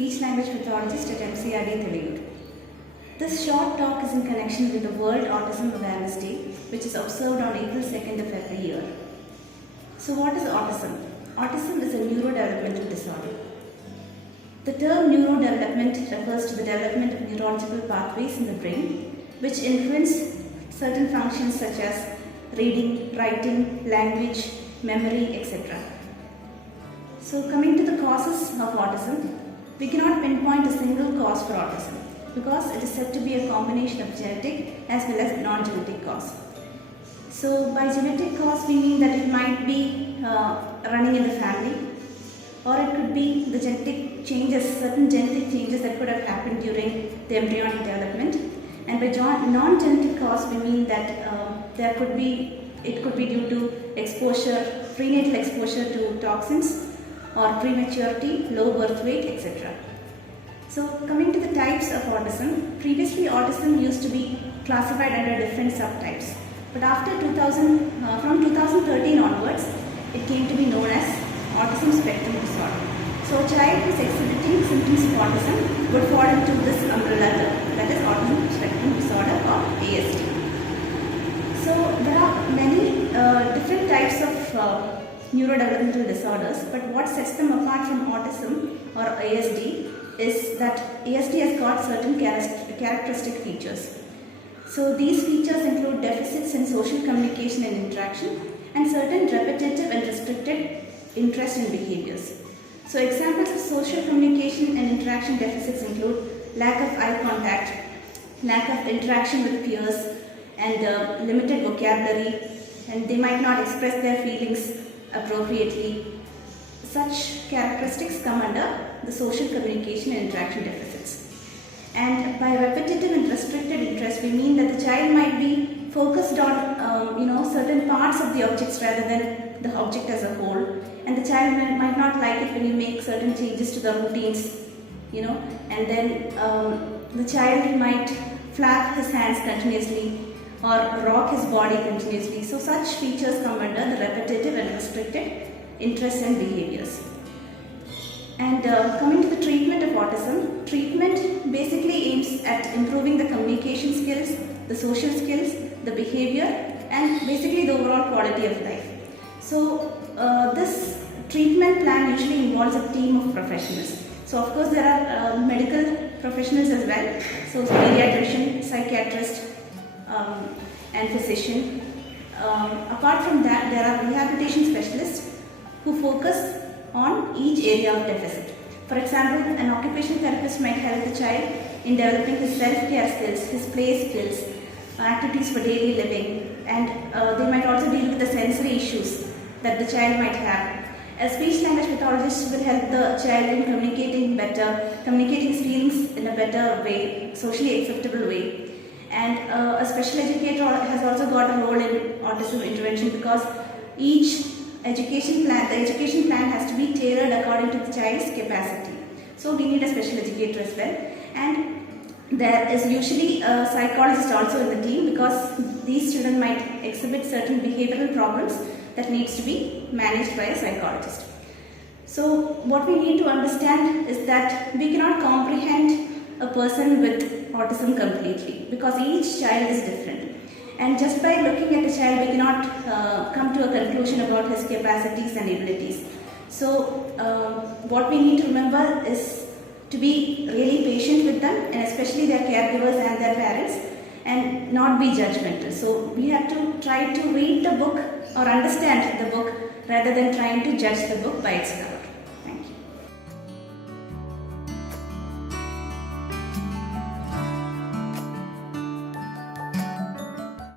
Speech Language Pathologist at MCRD. This short talk is in connection with the World Autism Awareness Day, which is observed on April 2nd of every year. So what is autism? Autism is a neurodevelopmental disorder. The term neurodevelopment refers to the development of neurological pathways in the brain, which influence certain functions such as reading, writing, language, memory, etc. So coming to the causes of autism, we cannot pinpoint a single cause for autism because it is said to be a combination of genetic as well as non-genetic cause. So by genetic cause we mean that it might be running in the family, or it could be the genetic changes, certain genetic changes that could have happened during the embryonic development. And by non-genetic cause we mean that it could be due to exposure, prenatal exposure to toxins, or prematurity, low birth weight, etc. So coming to the types of autism, previously autism used to be classified under different subtypes, but after from 2013 onwards, it came to be known as autism spectrum disorder. So a child who is exhibiting symptoms of autism would fall into this umbrella term, that is autism spectrum disorder or ASD. So there are many different types of neurodevelopmental disorders, but what sets them apart from autism or ASD is that ASD has got certain characteristic features. So these features include deficits in social communication and interaction and certain repetitive and restricted interest in behaviors. So examples of social communication and interaction deficits include lack of eye contact, lack of interaction with peers, and limited vocabulary, and they might not express their feelings appropriately. Such characteristics come under the social communication and interaction deficits. And by repetitive and restricted interest, we mean that the child might be focused on certain parts of the objects rather than the object as a whole, and the child might not like it when you make certain changes to the routines, and then the child might flap his hands continuously or rock his body continuously. So such features come under the repetitive and restricted interests and behaviors. And coming to the treatment of autism, treatment basically aims at improving the communication skills, the social skills, the behavior, and basically the overall quality of life. So this treatment plan usually involves a team of professionals. So of course there are medical professionals as well, so pediatrician, psychiatrist, and physician. Apart from that, there are rehabilitation specialists who focus on each area of deficit. For example, an occupational therapist might help the child in developing his self-care skills, his play skills, activities for daily living, and they might also deal with the sensory issues that the child might have. A speech language pathologist will help the child in communicating better, communicating his feelings in a better way, socially acceptable way. And a special educator has also got a role in autism intervention because each the education plan has to be tailored according to the child's capacity. So we need a special educator as well. And there is usually a psychologist also in the team because these children might exhibit certain behavioral problems that needs to be managed by a psychologist. So what we need to understand is that we cannot comprehend a person with autism completely because each child is different. And just by looking at a child, we cannot come to a conclusion about his capacities and abilities. So what we need to remember is to be really patient with them, and especially their caregivers and their parents, and not be judgmental. So we have to try to read the book or understand the book rather than trying to judge the book by its cover.